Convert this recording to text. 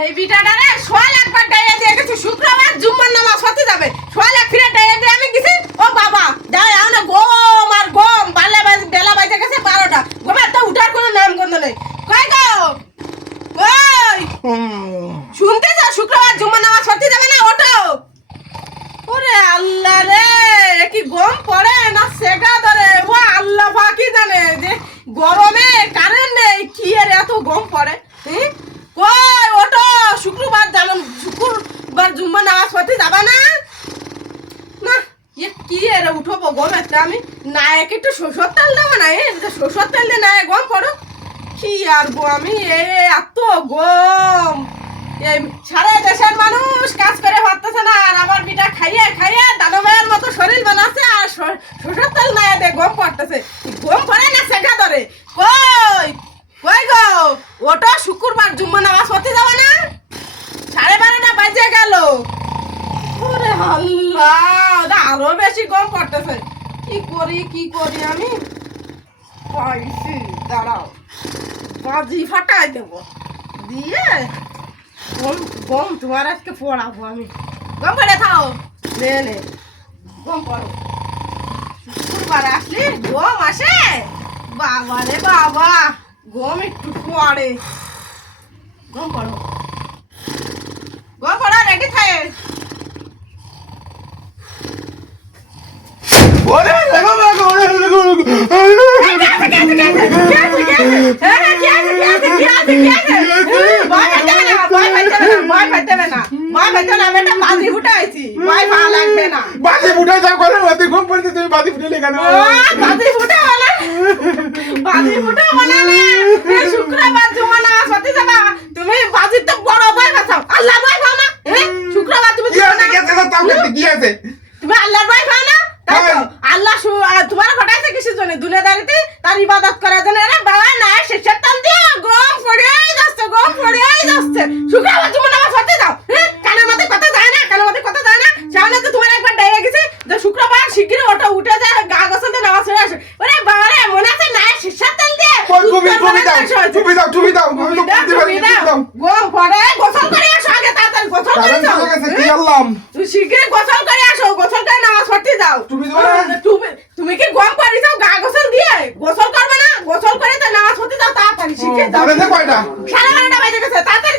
এই বিটাটা রে সোয়াল একবার ডাইয়া দিয়ে গেছে শুক্রবার জুম্মার নামাজ পড়তে যাবে সোয়াল এক ফিরে ডাইয়া দিয়ে আমি গেছি ও বাবা দাঁড়া না গম আর গম বেলা বাজে গেছে 12টা গমের তো উঠার কোনো নাম গন্ধ নেই কই গো কই শুনতেছ শুক্রবার জুম্মার নামাজ পড়তে যাবে না ওঠো ওরে আল্লাহ রে কি গম পড়ে না সেগা ধরে ও আল্লাহ পাকি জানে যে গরমে কারেন্ট নেই কি এর এত গম পড়ে কই ওঠো শুক্রবার জানো শুক্রবার জুম্মা নামাজ পড়তে যাবা না না এ কি এর উঠবো গমেতে আমি নায়ক একটু সরষের তেল দেবো না সরষের তেল দিয়ে নায়ক গম পড়ো কি আর গো আমি এত গম এই সারা দেশের মানুষ কাজ করে পারতেছে না আর আমার বিটা খাইয়ে খাইয়ে দানবের মতো শরীর বানাচ্ছে আর সরষের তেল না দে গম পড়তেছে গম পড়ে না সেগা ধরে কই কই গো ওটা শুক্রবার জুম্মা নামাজ পড়তে যাবে না 12:30 বাজে গেল ওরে আল্লাহ আরো বেশি গম পড়তেছে কি করি আমি পাইছি দাঁড়াও বাজি ফাটাই দেবো দিয়ে গম তোমার আজকে পড়াবো আমি গম পড়ে থাও নে গম পড়ো শুক্রবার আসলি গম আসে বাবা রে বাবা গম একটু পড়ে গম পড়ো রেডি থাকে শুক্রবার জমা নামাজ পড়তে যাবা তুমি বাজির তো বড় ভয় বাঁচাও আল্লাহ ভয় পাও না শুক্রবার তুমি তুমি আল্লাহর ভয় পাও না আল্লাহ তোমার ঘটাইছে কিসের জন্য দুনিয়াদারিতে তার ইবাদত করার জন্য আরে বাবা না শেষের টান দিয়ে গম পড়েই যাচ্ছে শুক্রবার জমা নামাজ পড়তে যাও কানের মধ্যে কথা যায় না সামনে তো তোমার একবার ডাইয়া গেছে যে শুক্রবার শিগগিরই ওটা উঠে যায় গা গোসল দিয়ে নামাজ পড়ে আসে ওরে বাবা রে মনে আছে না শেষের টান দিয়ে তুমি দাও গম পড়ে গোসল করে আসো আগে তাড়াতাড়ি গোসল করে যাও কি আল্লাহ তুই শিগগিরই গোসল করে আসো গোসল করে নামাজ পড়তে যাও তুমি কি গম পারিছো গা গোসল দিয়ে গোসল করবে না গোসল করে তো নামাজ পড়তে যাও তাড়াতাড়ি শিখে যাও কয়টা 12:30 বাজে গেছে তাড়াতাড়ি